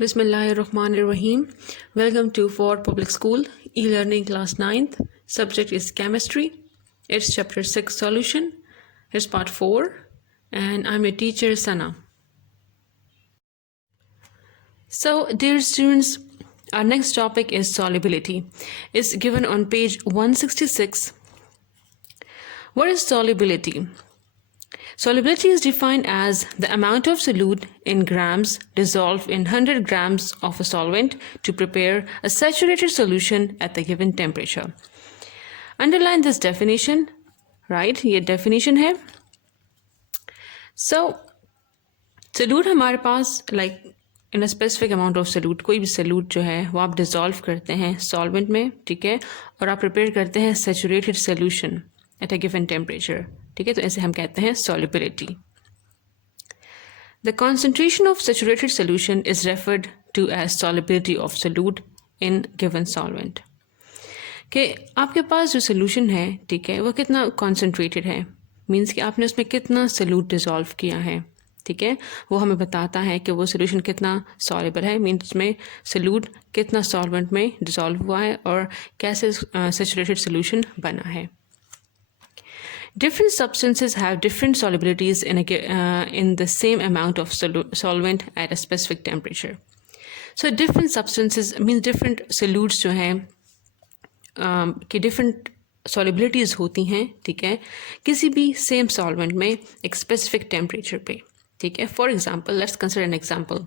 Bismillahirrahmanirrahim. Welcome to Ford Public School, e-learning class 9th. Subject is chemistry. It's chapter 6 solution. It's part 4 and I'm your teacher Sana. So dear students, our next topic is solubility. It's given on page 166. What is solubility? Solubility is defined as the amount of solute in grams dissolved in 100 grams of a solvent to prepare a saturated solution at the given temperature. Underline this definition, right? ये definition है. So, solute हमारे पास like in a specific amount of solute, कोई भी solute जो है वो आप dissolve करते हैं solvent में, ठीक है? और आप prepare करते हैं saturated solution at a given temperature. ठीक है, तो ऐसे हम कहते हैं solubility. The concentration of saturated solution is referred to as solubility of solute in given solvent. कि आपके पास जो solution है, ठीक है, वो कितना concentrated है, means कि आपने उसमें कितना solute dissolve किया है, ठीक है, वो हमें बताता है कि वो solution कितना soluble है, means उसमें solute कितना solvent में dissolve हुआ है और कैसे saturated solution बना है. Different substances have different solubilities in the same amount of solvent at a specific temperature. So different substances means different solutes जो हैं कि different solubilities होती हैं, ठीक है, किसी भी same solvent में एक specific temperature पे, ठीक है. For example, let's consider an example.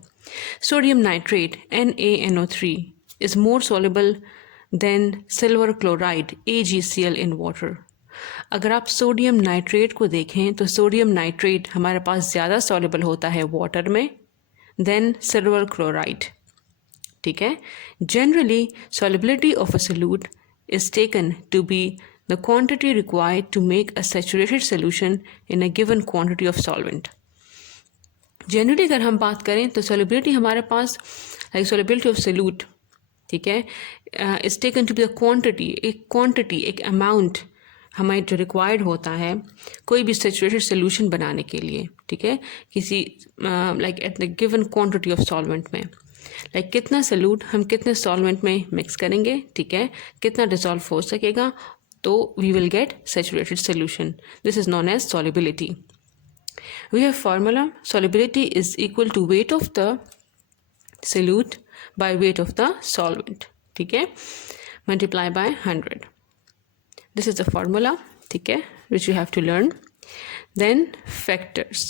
Sodium nitrate NaNO3 is more soluble than silver chloride AgCl in water. अगर आप सोडियम नाइट्रेट को देखें तो सोडियम नाइट्रेट हमारे पास ज़्यादा सॉल्युबल होता है वाटर में देन सिल्वर क्लोराइड, ठीक है. Generally solubility of a solute is taken to be the quantity required to make a saturated solution in a given quantity of solvent. Generally अगर हम बात करें तो solubility हमारे पास solubility of solute, ठीक है, is taken to be a quantity, एक amount हमें जो रिक्वायर्ड होता है कोई भी सैचुरेटेड सोल्यूशन बनाने के लिए, ठीक है, किसी like at the given quantity of solvent में, लाइक कितना सॉल्यूट हम कितने सॉल्वेंट में मिक्स करेंगे, ठीक है, कितना डिसॉल्व हो सकेगा, तो we will get saturated solution. This is known as solubility. We have formula. Solubility is equal to weight of the solute by weight of the solvent, ठीक है, multiply by 100. This is the formula, ठीक है, which you have to learn. Then factors.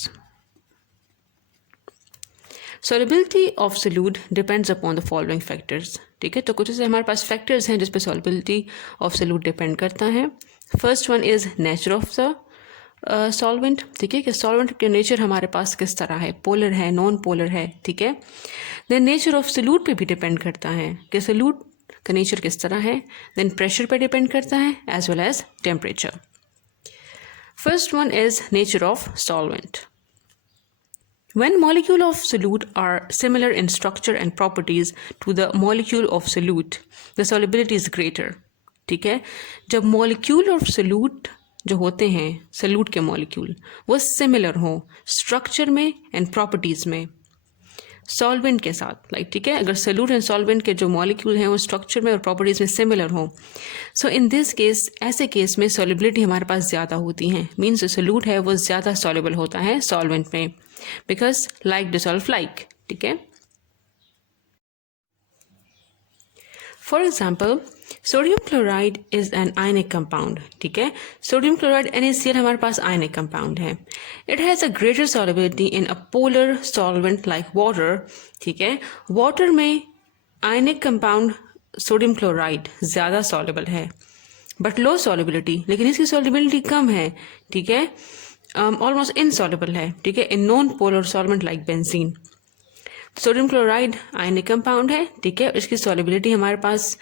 Solubility of solute depends upon the following factors. ठीक है, तो कुछ ऐसे हमारे पास factors हैं जिस पे solubility of solute depend करता है. First one is nature of the solvent. ठीक है, कि solvent के nature हमारे पास किस तरह है, polar है, non polar है, ठीक है. Then nature of solute पे भी depend करता है कि solute का नेचर किस तरह है. देन प्रेशर पर डिपेंड करता है as well as temperature. First one is nature of solvent. When molecule of solute are similar in structure and properties to the molecule of solute the solubility is greater, ठीक है. जब molecule of solute जो होते हैं, solute के molecule, वो similar हो structure में एंड प्रॉपर्टीज में सॉल्वेंट के साथ, लाइक, ठीक है, अगर सोल्यूट एंड सॉल्वेंट के जो मॉलिक्यूल हैं वो स्ट्रक्चर में और प्रॉपर्टीज़ में सिमिलर हो, सो इन दिस केस, ऐसे केस में सॉल्युबिलिटी हमारे पास ज़्यादा होती हैं. मीन्स जो सोल्यूट है वो ज़्यादा सॉल्युबल होता है सॉल्वेंट में, बिकॉज लाइक डिसॉल्व लाइक, ठीक है. For example sodium chloride is an ionic compound, ठीक है. सोडियम क्लोराइड NaCl हमारे पास आयनिक कंपाउंड है. It has a greater solubility in a polar solvent like water, ठीक है. वाटर में आयनिक कंपाउंड सोडियम क्लोराइड ज़्यादा सॉल्युबल है बट लो सॉल्युबिलिटी, लेकिन इसकी सॉल्युबिलिटी कम है, ठीक है, ऑलमोस्ट इनसॉल्युबल है, ठीक है, इन non polar solvent like benzene. Sodium chloride ionic compound है, ठीक है, इसकी सॉल्युबिलिटी हमारे पास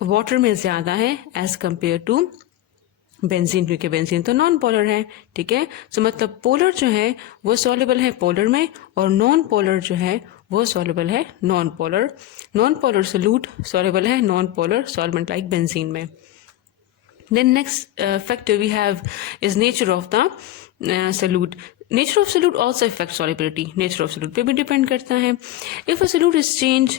वाटर में ज़्यादा है एज कम्पेयर टू बेंजीन, क्योंकि बेंजीन तो नॉन पोलर है, ठीक है. सो मतलब पोलर जो है वो सॉल्युबल है पोलर में और नॉन पोलर जो है वो सॉल्युबल है non polar. Non polar solute soluble है non polar solvent like benzene में. Then next factor we have is nature of the solute. Nature of solute also effect solubility, nature of solute पे भी depend करता है. If a solute is change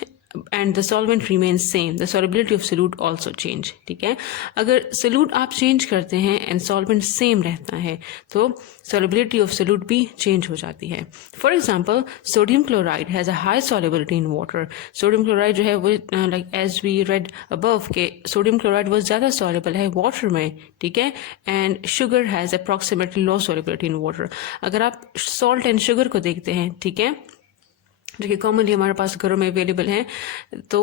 and the solvent remains same, the solubility of solute also change. ठीक है, अगर solute आप change करते हैं एंड सॉल्वेंट सेम रहता है तो सॉल्युबिलिटी ऑफ सोल्यूट भी चेंज हो जाती है. For example sodium chloride has a high solubility in water. Sodium chloride जो है वो like as we read above के सोडियम क्लोराइड वो ज़्यादा सॉल्युबल है वाटर में. ठीक है, and sugar has approximately low solubility in water. अगर आप सॉल्ट एंड शुगर को देखते हैं, ठीक है, जो कि कॉमनली हमारे पास घरों में अवेलेबल हैं, तो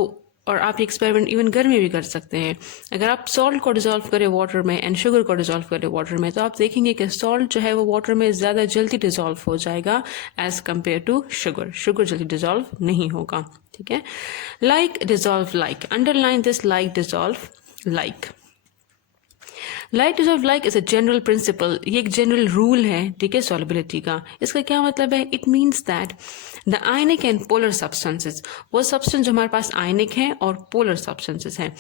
और आप ये एक्सपेरिमेंट इवन घर में भी कर सकते हैं. अगर आप सॉल्ट को डिजोल्व करें वाटर में एंड शुगर को डिजोल्व करें वाटर में तो आप देखेंगे कि सॉल्ट जो है वो वाटर में ज़्यादा जल्दी डिजोल्व हो जाएगा as compare to sugar. Sugar जल्दी डिजोल्व नहीं होगा. ठीक है, like dissolve like, underline this, like dissolve like. Like dissolve like is a general principle, ये एक जनरल रूल है. ठीक है, सॉल्युबिलिटी का. इसका क्या मतलब है? It means that the ionic and polar substances, वो सब्सटेंस जो हमारे पास आयनिक हैं और पोलर सब्सटेंसेज हैं,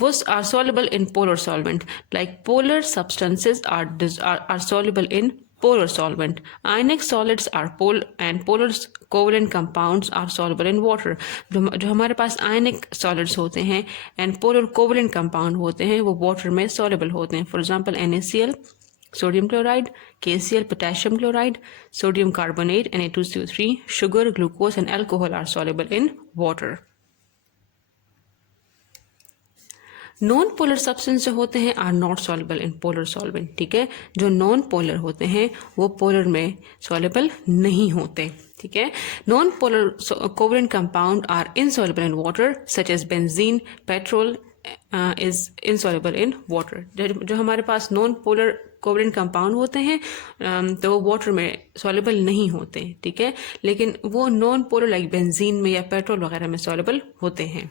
वो are soluble in polar solvent. Like polar substances are soluble in polar solvent. Ionic solids are and polar covalent compounds are soluble in water. जो हमारे पास ionic solids होते हैं and polar covalent compound होते हैं वो water में soluble होते हैं. For example, NaCl, sodium chloride, KCl, potassium chloride, sodium carbonate, Na2CO3, sugar, glucose and alcohol are soluble in water. Non polar substance जो होते हैं are not soluble in polar solvent. ठीक है, जो नॉन पोलर होते हैं वो पोलर में सॉल्युबल नहीं होते. ठीक है, non polar covalent compound are insoluble in water such as benzene, petrol is insoluble in water. जो हमारे पास नॉन पोलर कोवलेंट कंपाउंड होते हैं तो वो वाटर में सॉल्युबल नहीं होते. ठीक है, लेकिन वो नॉन पोलर लाइक बेंजीन में या पेट्रोल वगैरह में सॉल्युबल होते हैं.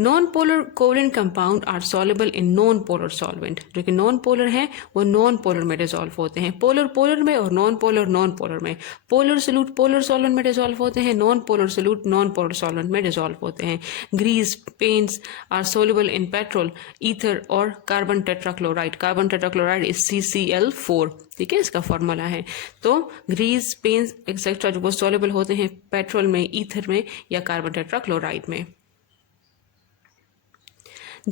Non polar covalent compound are soluble in non polar solvent. जो कि नॉन पोलर हैं वो नॉन पोलर में डिजोल्व होते हैं. पोलर पोलर में और नॉन पोलर में. पोलर सोल्यूट पोलर सॉल्वेंट में डिजोल्व होते हैं, non polar solute non polar solvent में डिजोल्व होते हैं. Grease paints are soluble in petrol, ether और carbon tetrachloride. Carbon tetrachloride is CCl4. ठीक है, इसका फॉर्मूला है. तो ग्रीस पेंट्स एक्सेट्रा जो वो सॉल्युबल होते हैं पेट्रोल में, ईथर में या कार्बन टेट्राक्लोराइड में.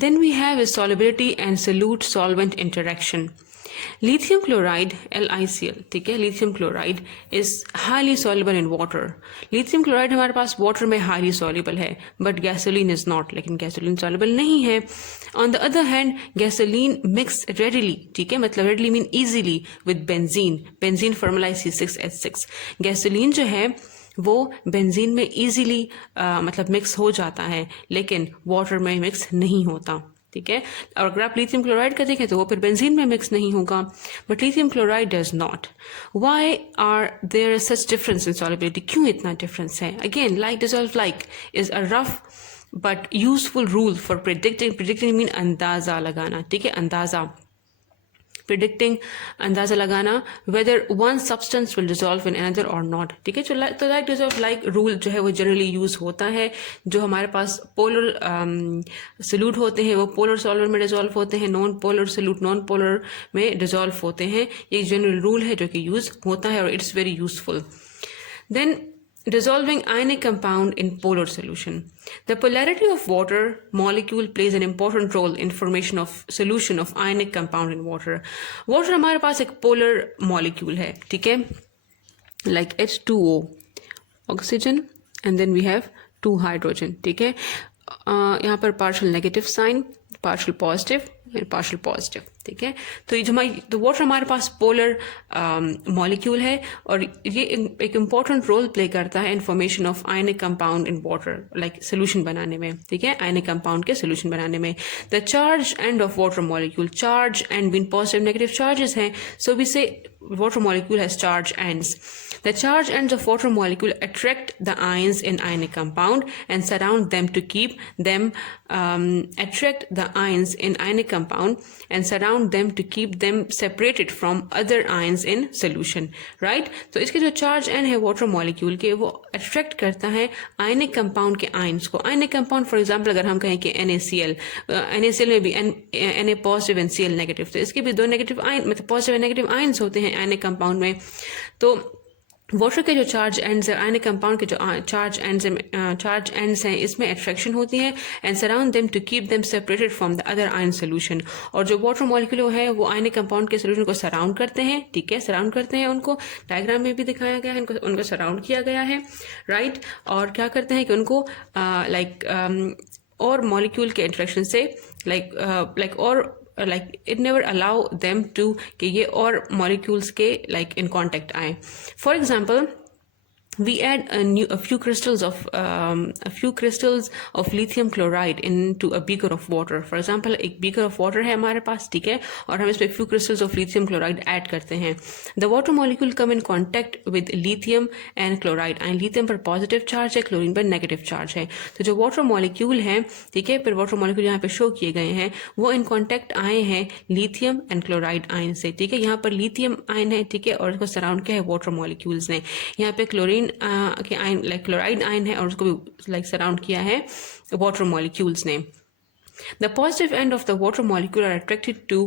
Then we have a solubility and solute solvent interaction. Lithium chloride, LiCl, ठीक है, lithium chloride is highly soluble in water. Lithium chloride हमारे पास water में highly soluble है, but gasoline is not. लेकिन gasoline soluble नहीं है. On the other hand, gasoline mix readily, ठीक है, मतलब readily mean easily with benzene. Benzene formula is C6H6. Gasoline जो है वो बेंजीन में इजीली मतलब मिक्स हो जाता है लेकिन वाटर में मिक्स नहीं होता. ठीक है, और अगर आप लिथियम क्लोराइड का देखें तो वो फिर बेंजीन में मिक्स नहीं होगा, but lithium chloride does not. Why are there such difference in solubility? क्यों इतना डिफरेंस है? Again, like dissolve like is a rough but useful rule for predicting mean अंदाजा लगाना. ठीक है, अंदाजा, प्रिडिक्टिंग, अंदाजा लगाना whether one substance will dissolve in another or not. ठीक है, तो लाइक डिजोल्व लाइक रूल जो है वो जनरली यूज होता है. जो हमारे पास पोलर सोल्यूट होते हैं वो पोलर सॉल्वेंट में डिजोल्व होते हैं, non polar solute non polar में डिजोल्व होते हैं. ये जनरल रूल है जो कि यूज होता है और it's very useful. Then dissolving ionic compound in polar solution. The polarity of water molecule plays an important role in formation of solution of ionic compound in water. Water हमारे पास एक polar molecule है. ठीक है, like H2O, oxygen, and then we have 2 hydrogen. ठीक है, यहाँ पर partial negative sign, partial positive and partial positive. ठीक है, तो ये जो हमारी वाटर हमारे पास पोलर मॉलिक्यूल है और ये एक इम्पॉर्टेंट रोल प्ले करता है in formation of ionic compound in water, like solution बनाने में. ठीक है, आयनिक कंपाउंड के सोल्यूशन बनाने में. The charge end of water molecule, charge end been positive negative charges हैं, so we say water molecule has charge ends. The charge ends of water molecule attract the ions in ionic compound and surround them to keep them attract the ions in ionic compound and surround them to keep them separated from other ions in solution. Right? तो इसके जो charge end है water molecule के वो attract करता है ionic compound के ions को. ionic compound for example अगर हम कहें कि NaCl, NaCl में भी Na positive and Cl negative, तो इसके भी 2 negative ion मतलब positive and negative ions होते हैं आयनिक कंपाउंड में, तो वाटर के जो चार्ज एंड्स है, आयनिक कंपाउंड के जो चार्ज एंड्स हैं, इसमें अट्रैक्शन होती है and surround them to keep them separated from the other ion solution. और जो वाटर मॉलिक्यूल है वो आयनिक कंपाउंड के सोल्यूशन को सराउंड करते हैं, ठीक है, सराउंड करते हैं, उनको डायग्राम में भी दिखाया गया है, उनको सराउंड किया गया है, राइट। और क्या करते हैं कि उनको और मॉलिक्यूल के इंट्रैक्शन से like it never allow them to कि ये और molecules के like in contact आए। For example, we add a few crystals of lithium chloride into a beaker of water. For example, एक beaker of water है हमारे पास, ठीक है, और हम इसमें few crystals of lithium chloride add करते हैं। The water molecule come in contact with lithium and chloride, and lithium पर positive charge है, chlorine पर negative charge है। तो जो water molecule है, ठीक है, फिर water molecule यहाँ पे show किए गए हैं, वो in contact आए हैं lithium and chloride ion से, ठीक है। यहाँ पर lithium ion है, ठीक है, और इसको surround किया है water molecules ने। यहाँ पे chlorine के आयन लाइक क्लोराइड आयन है और उसको भी लाइक सराउंड किया है वाटर मॉलिक्यूल्स ने। The positive end of the water molecule are attracted to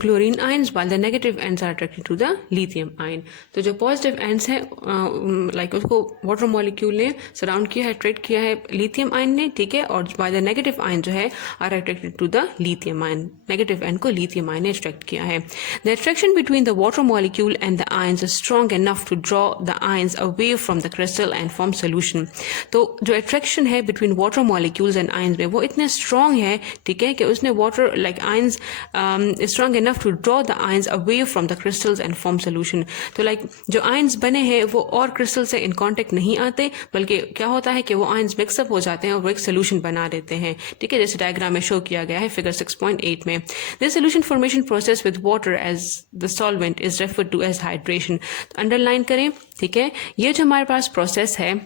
chlorine ions while the negative ends are attracted to the lithium ion। तो जो पॉजिटिव एंड्स हैं लाइक उसको वाटर मॉलिक्यूल ने surround किया है, अट्रैक्ट किया है लिथियम आयन ने, ठीक है, और while the negative ion जो है are attracted to the lithium ion, negative end को लिथियम आयन ने अट्रैक्ट किया है। The attraction between the water molecule and the ions is strong enough to draw the ions away from the crystal and form solution. तो जो attraction है between water molecules and ions में वो इतने strong है, ठीक है, कि उसने water like ions strong enough to draw the ions away from the crystals and form solution। तो like जो ions बने हैं वो और crystal से in contact नहीं आते, बल्कि क्या होता है कि वो ions mix up हो जाते हैं और वो एक solution बना देते हैं, ठीक है, जैसे डायग्राम में शो किया गया है फिगर 6.8 में। This solution formation process with water as the solvent is referred to as hydration। तो अंडरलाइन करें, ठीक है, ये जो हमारे पास प्रोसेस है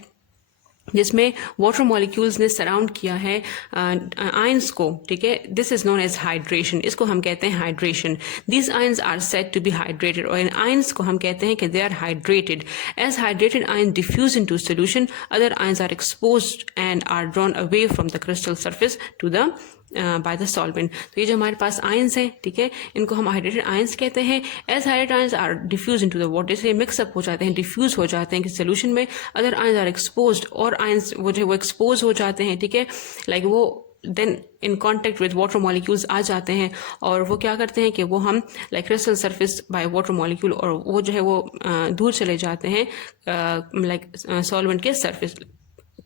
जिसमें वाटर मॉलिक्यूल्स ने सराउंड किया है आयंस को, ठीक है, this is known as hydration, इसको हम कहते हैं hydration. These ions are said to be hydrated, और इन आयंस को हम कहते हैं कि they are hydrated. As hydrated ion diffuse into solution, other ions are exposed and are drawn away from the crystal surface to the by the solvent. तो ये जो हमारे पास आयंस हैं, ठीक है, इनको हम हाइड्रेटेड आयंस कहते हैं। As hydrated ions are diffuse into the water, से मिक्सअप हो जाते हैं, डिफ्यूज हो जाते हैं कि सोल्यूशन में। अदर आयंस आर एक्सपोज्ड, और आयंस वो जो वो एक्सपोज हो जाते हैं, ठीक है, लाइक वो then in contact with water molecules आ जाते हैं, और वो क्या करते हैं कि वो हम like crystal surface by water molecule, और वो जो है वो दूर चले जाते हैं लाइक सॉल्वेंट के सरफेस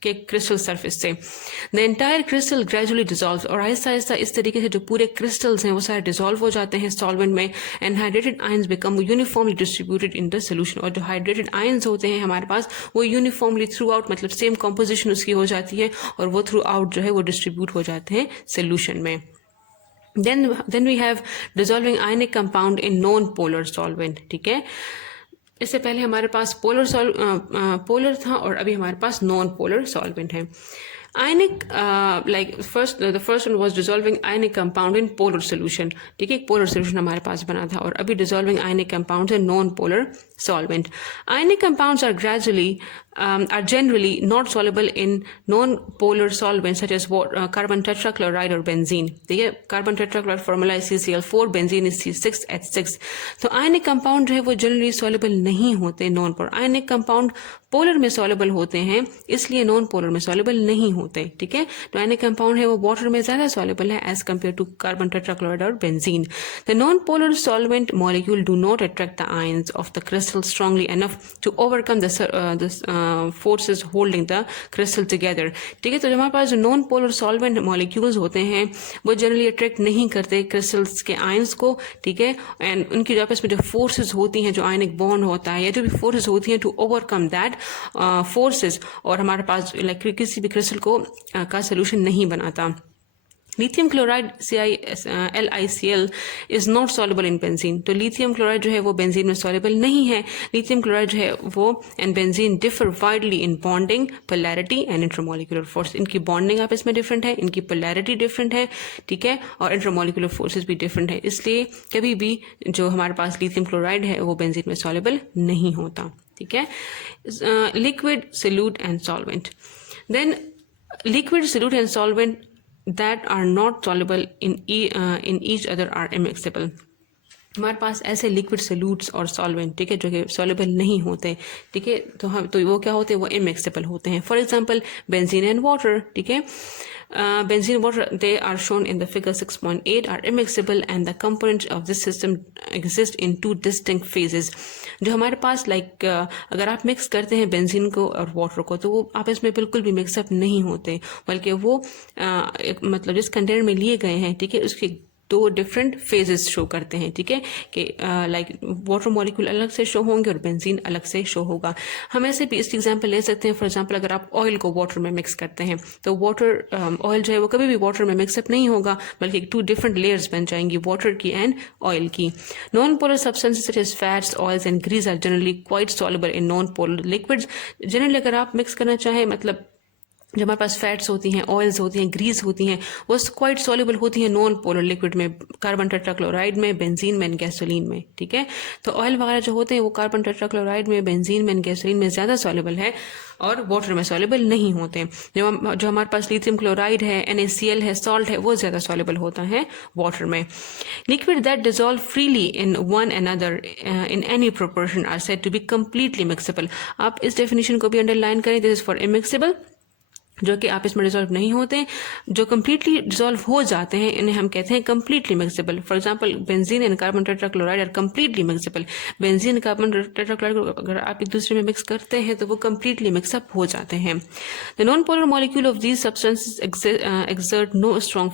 के क्रिस्टल सरफेस से। The entire crystal gradually dissolve, और आहिस्ता आहिस्ता इस तरीके से जो पूरे क्रिस्टल्स हैं वो सारे डिजॉल्व हो जाते हैं सॉल्वेंट में। And hydrated ions become uniformly distributed in the solution, और जो हाइड्रेटेड आयंस होते हैं हमारे पास वो यूनिफॉर्मली थ्रू आउट, मतलब सेम कॉम्पोजिशन उसकी हो जाती है, और वो थ्रू आउट जो है वो डिस्ट्रीब्यूट हो जाते हैं सोल्यूशन में। Then we have dissolving ionic compound in non-polar solvent, ठीक है। इससे पहले हमारे पास पोलर था और अभी हमारे पास नॉन पोलर सॉल्वेंट है। Ionic like the first one was dissolving ionic compound in polar solution, ठीक है, पोलर सोल्यूशन हमारे पास बना था, और अभी dissolving ionic compounds in non polar solvent. Ionic compounds are generally not soluble in non-polar solvents such as carbon tetrachloride or benzene। देखिए carbon tetrachloride formula is CCl4, benzene is C6H6। तो ionic compound जो है वो generally soluble नहीं होते non polar. Ionic compound polar में soluble होते हैं, इसलिए नॉन पोलर में soluble नहीं होते, ठीक है। तो आयनिक कंपाउंड है वो वाटर में ज्यादा soluble है as compare to carbon tetrachloride और benzene. The non polar solvent molecule do not attract the ions of the crystal strongly enough to overcome the forces holding the crystal together, ठीक है। तो हमारे पास जो non polar solvent molecules होते हैं वो generally attract नहीं करते क्रिस्टल्स के आयंस को, ठीक है, एंड उनकी आपस में जो फोर्सेस होती हैं, जो आयनिक बॉन्ड होता है या जो भी फोर्सेस होती हैं टू ओवरकम दैट फोर्सेस, और हमारे पास लाइक किसी भी क्रिस्टल को का सोल्यूशन नहीं बनाता। Lithium chloride LiCl is not soluble in benzene. तो लिथियम क्लोराइड जो है वो बेंजीन में सॉल्युबल नहीं है। लिथियम क्लोराइड जो है वो and benzene differ widely in bonding, polarity and intermolecular force. इनकी बॉन्डिंग आपस में डिफरेंट है, इनकी पोलैरिटी डिफरेंट है, ठीक है, और इंटरमोलिकुलर फोर्सेस भी डिफरेंट है। इसलिए कभी भी जो हमारे पास लिथियम क्लोराइड है वो बेंजीन में सॉल्युबल नहीं होता, ठीक है। Liquid, solute and solvent. Then liquid, solute and solvent that are not soluble in each other are immiscible। हमारे पास ऐसे लिक्विड सोल्यूट्स और सॉल्वेंट, ठीक है, जो कि सॉल्युबल नहीं होते, ठीक है, तो वो क्या होते हैं, वो इमिक्सेबल होते हैं. For example benzene and water, ठीक है. Benzene water, they are shown in the figure 6.8, are immiscible and the components of this system exist in two distinct phases. जो हमारे पास अगर आप मिक्स करते हैं बेंजीन को और वाटर को, तो वो आपस में बिल्कुल भी मिक्सअप नहीं होते, बल्कि वो मतलब जिस कंटेनर में लिए गए हैं, ठीक है, उसके दो डिफरेंट फेजेस शो करते हैं, ठीक है, कि लाइक वाटर मॉलिक्यूल अलग से शो होंगे और बेंजीन अलग से शो होगा. हम ऐसे भी इसकी एग्जांपल ले सकते हैं. फॉर एग्जांपल अगर आप ऑयल को वाटर में मिक्स करते हैं, तो वाटर ऑयल जो है वो कभी भी वाटर में मिक्सअप नहीं होगा, बल्कि टू डिफरेंट लेयर्स बन जाएंगी, वाटर की एंड ऑयल की. Non polar substances such as fats, oils and grease are generally quite soluble in non polar liquids. Generally अगर आप मिक्स करना चाहें, मतलब जो हमारे पास फैट्स होती हैं, ऑयल्स होती हैं, ग्रीस होती हैं, वो क्वाइट सॉल्युबल होती हैं नॉन पोलर लिक्विड में, कार्बन टेट्राक्लोराइड में, बेंजीन में, गैसोलीन में, ठीक है. तो ऑयल वगैरह जो होते हैं वो कार्बन टेट्राक्लोराइड में, बेंजीन में, गैसोलीन में ज़्यादा सॉल्युबल है और वाटर में सॉल्युबल नहीं होते. जो हमारे पास लिथियम क्लोराइड है, NaCl है, सॉल्ट है, वो ज़्यादा सॉल्युबल होता है वाटर में. Liquid that dissolve freely in one another in any proportion are said to be completely miscible. आप इस डेफिनेशन को भी अंडरलाइन करें. दिस इज फॉर इमिक्सेबल, जो कि आप इसमें डिजॉल्व नहीं होते. जो कम्प्लीटली डिजॉल्व हो जाते हैं इन्हें हम कहते हैं completely miscible. For example benzene and carbon tetrachloride are completely miscible. Benzene carbon tetrachloride को अगर आप एक दूसरे में मिक्स करते हैं तो वो कम्प्लीटली मिक्सअप हो जाते हैं. The non polar molecule of these substances exert no strong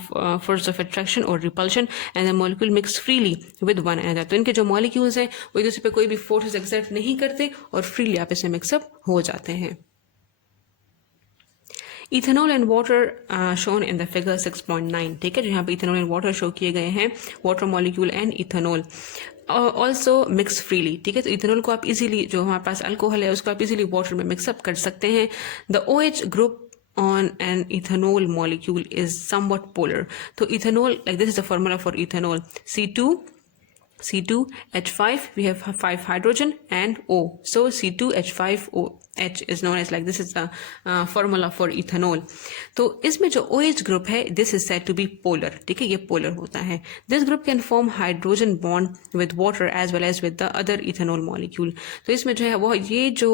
force of attraction or repulsion and the molecule mix freely with one another. तो इनके जो मॉलिक्यूल्स हैं वो एक दूसरे पे कोई भी फोर्सेस एक्सर्ट नहीं करते और फ्रीली आपस में मिक्सअप हो जाते हैं. Ethanol and water shown in the figure 6.9, ठीक है, जो यहाँ पे इथेनॉल एंड वाटर शो किए गए हैं, water molecule and ethanol also mix freely, ठीक है. तो इथेनॉल को आप इजीली, जो हमारे पास अल्कोहल है उसको आप इजीली वाटर में मिक्सअप कर सकते हैं. The OH group on an ethanol molecule is somewhat polar. So ethanol, like this is the formula for ethanol: C2H5, we have 5 hydrogen and O. So C2H5OH is known as, like this is the formula for ethanol. तो इसमें जो OH group है, this is said to be polar, ठीक है, ये polar होता है. This group can form hydrogen bond with water as well as with the other ethanol molecule. तो इसमें जो है वो ये जो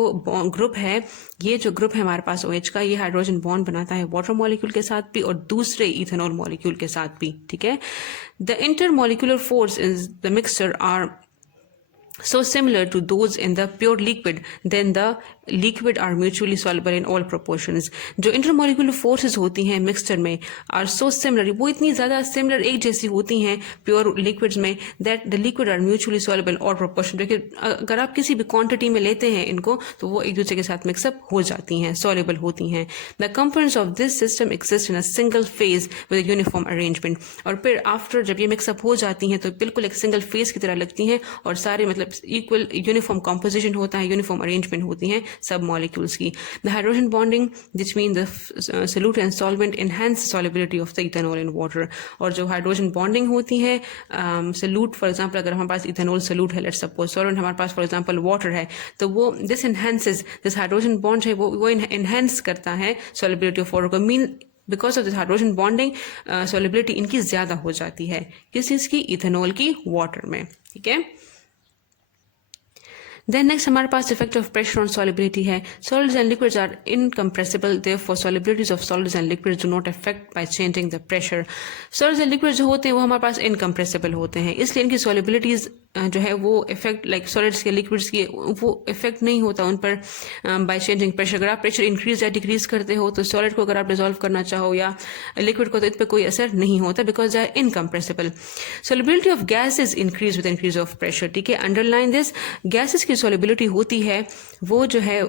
ग्रुप है, ये जो ग्रुप है हमारे पास OH का, ये हाइड्रोजन बॉन्ड बनाता है वाटर मॉलिक्यूल के साथ भी और दूसरे इथेनॉल मॉलिक्यूल के साथ भी, ठीक है. The intermolecular force in the mixture are so similar to those in the pure liquid, then the liquid are mutually soluble in all proportions. जो intermolecular forces होती हैं मिक्सचर में are so similar, वो इतनी ज़्यादा similar एक जैसी होती हैं pure liquids में, that the liquid are mutually soluble in all proportions. देखिए अगर आप किसी भी quantity में लेते हैं इनको तो वो एक दूसरे के साथ मिक्सअप हो जाती हैं, soluble होती हैं. The components of this system exist in a single phase with a uniform arrangement. और फिर after जब ये मिक्सअप हो जाती हैं तो बिल्कुल एक सिंगल फेज की तरह लगती हैं और सारे मतलब इक्वल यूनिफॉर्म कॉम्पोजिशन होता है, यूनिफॉर्म अरेंजमेंट होती हैं सब मॉलिक्यूल्स की. The hydrogen bonding between the solute and solvent enhance solubility of the ethanol in water. और जो हाइड्रोजन बॉन्डिंग होती है सोल्यूट, फॉर एग्जांपल अगर हमारे पास इथेनॉल सोल्यूट है, लेट्स सपोज, सॉल्वेंट हमारे पास फॉर एग्जांपल वाटर है, तो वो this enhances, this hydrogen bond है वो एनहांस करता है सॉल्युबिलिटी ऑफ वाटर को. Mean because of this hydrogen bonding solubility इनकी ज़्यादा हो जाती है. किस चीज़ की? इथेनॉल की वाटर में, ठीक है. Then next हमारे पास effect of pressure on solubility है. Solids and liquids are incompressible, therefore solubilities of solids and liquids do not affect by changing the pressure. Solids and liquids जो होते हैं वो हमारे पास incompressible होते हैं, इसलिए इनकी solubilities जो है वो इफेक्ट लाइक सॉलिड्स के लिक्विड्स की वो इफेक्ट नहीं होता उन पर बाय चेंजिंग प्रेशर. अगर आप प्रेशर इंक्रीज या डिक्रीज करते हो तो सॉलिड को अगर आप डिजोल्व करना चाहो या लिक्विड को, तो इस पर कोई असर नहीं होता because they are incompressible. Solubility of gases increase with increase of pressure, ठीक है. अंडरलाइन दिस, गैसेज की सॉल्युबिलिटी होती है वो जो है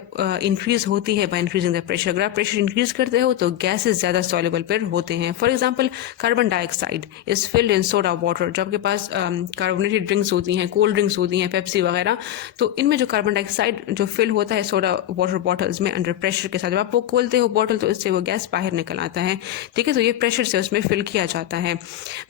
इंक्रीज होती है बाय इंक्रीजिंग द प्रेशर. अगर आप प्रेशर इंक्रीज करते हो तो गैसेज ज़्यादा सॉल्युबल पर होते हैं. For example carbon dioxide is filled in soda water. जो आपके पास कार्बोनेटेड ड्रिंक्स होती हैं, कोल्ड ड्रिंक्स होती हैं, पेप्सी वगैरह, तो इनमें जो कार्बन डाइऑक्साइड जो फिल होता है सोडा वाटर बॉटल्स में अंडर प्रेशर के साथ, जब आप वो खोलते हो बॉटल तो इससे वो गैस बाहर निकल आता है, ठीक है. तो ये प्रेशर से उसमें फिल किया जाता है,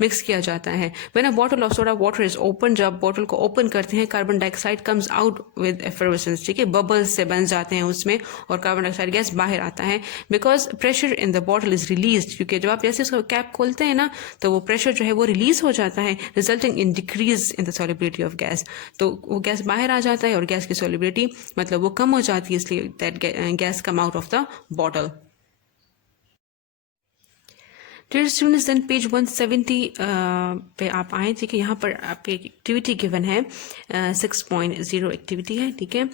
मिक्स किया जाता है. When a bottle of soda water is open, जब बॉटल को ओपन करते हैं carbon dioxide comes out with effervescence, ठीक है. बबल्स से बन जाते हैं उसमें और कार्बन डाइऑक्साइड गैस बाहर आता है because pressure in the bottle is release. क्योंकि जब आप जैसे उसका कैप खोलते हैं ना तो वो प्रेशर जो है वो रिलीज हो जाता है, resulting in decrease in the solubility solubility of gas. तो वो गैस बाहर आ जाता है और गैस की solubility मतलब वो कम हो जाती है, इसलिए that gas come out of the bottle. Dear students, then page 170 पे आप आए थे कि यहाँ पर आपकी एक्टिविटी गिवन है 6.0 एक्टिविटी है, ठीक है.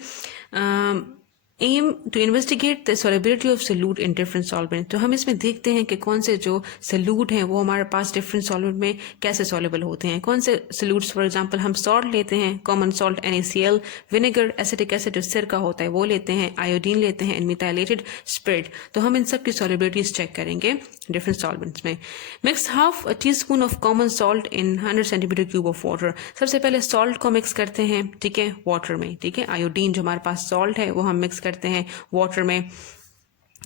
Aim to investigate the solubility of solute in different solvent. तो हम इसमें देखते हैं कि कौन से जो सॉल्यूट हैं वो हमारे पास डिफरेंट सॉल्वेंट में कैसे सॉल्युबल होते हैं. कौन से सॉल्यूट्स, फॉर एग्जांपल हम सॉल्ट लेते हैं, common salt NaCl, vinegar, acetic acid जो सिरका होता है वो लेते हैं, आयोडीन लेते हैं, एंड मिथाइलेटेड स्पिरिट. तो हम इन सब की सॉल्युबिलिटीज चेक करेंगे डिफरेंट सॉल्वेंट्स में. Mix half teaspoon of common salt in 100 centimetre cube of water. सबसे पहले सॉल्ट को मिक्स करते हैं, ठीक है, वाटर में, ठीक है. आयोडीन जो हमारे पास सॉल्ट है वो हम मिक्स करते हैं वाटर में.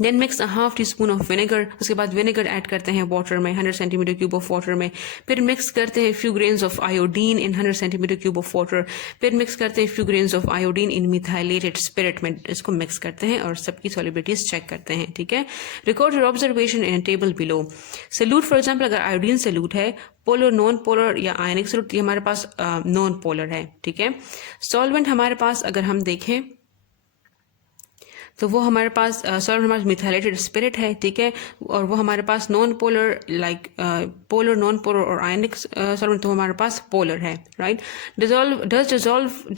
Then mix a half teaspoon of vinegar. उसके बाद विनेगर ऐड करते हैं वाटर में 100 सेंटीमीटर क्यूब ऑफ वाटर में. फिर मिक्स करते हैं few grains of iodine in 100 centimetre cube of water. फिर मिक्स करते हैं few grains of iodine in methylated spirit में. इसको मिक्स करते हैं और सबकी सॉल्युबिलिटीज चेक करते हैं, ठीक है. Record your observation in table below. Solute for example अगर आयोडीन सॉल्यूट है, पोलर, नॉन पोलर या आयनिक सॉल्यूट, ये हमारे पास नॉन पोलर है, ठीक है. सॉल्वेंट हमारे पास अगर हम देखें तो वो हमारे पास सॉल्वेंट हमारे मिथाइलेटेड स्पिरिट है, ठीक है. और वो हमारे पास non polar, like polar, non polar और आयनिक सॉल्वेंट तो हमारे पास पोलर है, right. Does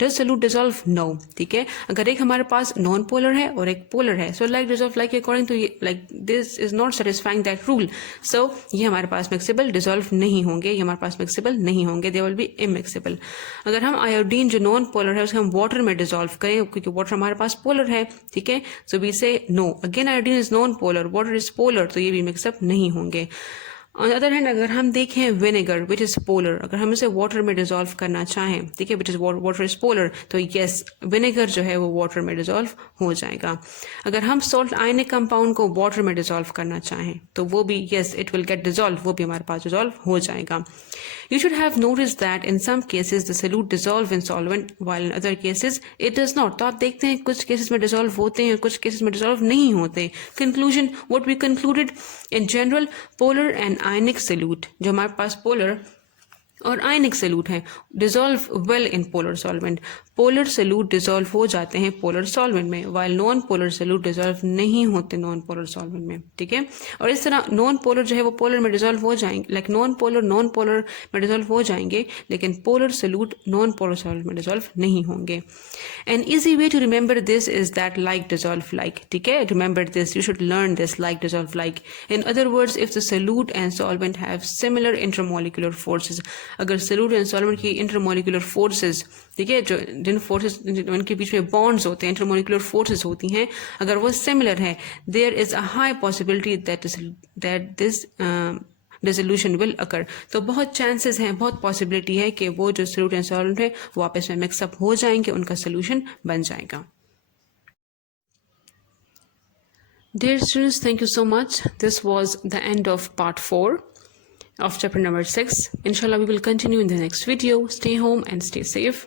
solute dissolve? No, ठीक है. अगर एक हमारे पास नॉन पोलर है और एक पोलर है, so like dissolve like according to like this is not satisfying that rule. So ये हमारे पास मिक्सेबल डिसॉल्व नहीं होंगे, ये हमारे पास मिक्सेबल नहीं होंगे, दे विल बी इमिक्सेबल. अगर हम आयोडीन जो नॉन पोलर है उसको हम वाटर में डिसॉल्व करें, क्योंकि वाटर हमारे पास पोलर है, ठीक है. So we say no. Again, iodine is non-polar, water is polar, तो ये भी मिक्सअप नहीं होंगे. ऑन द अदर हैंड अगर हम देखें विनेगर विच इज पोलर, अगर हम इसे वाटर में डिसॉल्व करना चाहें, ठीक है, which is water is polar, तो यस विनेगर जो है वो वाटर में डिसॉल्व हो जाएगा. अगर हम सॉल्ट आयनिक कंपाउंड को वाटर में डिसॉल्व करना चाहें तो वो भी yes it will get dissolve, वो भी हमारे पास डिसॉल्व हो जाएगा. You should have noticed that in some cases the solute dissolve in solvent while in other cases it does not. तो आप देखते हैं कुछ केसेस में डिसॉल्व होते हैं, कुछ केसेस में डिसॉल्व नहीं होते. Conclusion, what we concluded, in general polar and ionic solute जो हमारे पास पोलर और आयनिक सॉल्यूट हैं dissolve well in polar solvent. Polar solute dissolve हो जाते हैं पोलर सॉल्वेंट में, while non polar solute dissolve नहीं होते नॉन पोलर सॉल्वेंट में, ठीक है. और इस तरह नॉन पोलर जो है वो पोलर में डिसॉल्व हो जाएंगे, लाइक नॉन पोलर में डिसॉल्व हो जाएंगे, लेकिन polar solute non polar solvent में डिसॉल्व नहीं होंगे. An easy way to remember this is that like dissolve like, ठीक है. Remember this, you should learn this, like dissolve like. In other words, if the solute and solvent have similar intermolecular forces, अगर solute and solvent की intermolecular forces, ठीक है, जो जिन forces उनके बीच में bonds होते हैं, इंटरमोलिकुलर फोर्सेस होती हैं, अगर वो सिमिलर है, there is a high possibility that this dissolution will occur. तो बहुत चांसेस हैं, बहुत पॉसिबिलिटी है कि वो जो सॉल्यूट एंड सॉल्वेंट है वो आपस में मिक्सअप हो जाएंगे, उनका सोल्यूशन बन जाएगा. Dear students, thank you so much. This was the end of part 4 of chapter number 6. Inshallah, we will continue in the next video. Stay home and stay safe.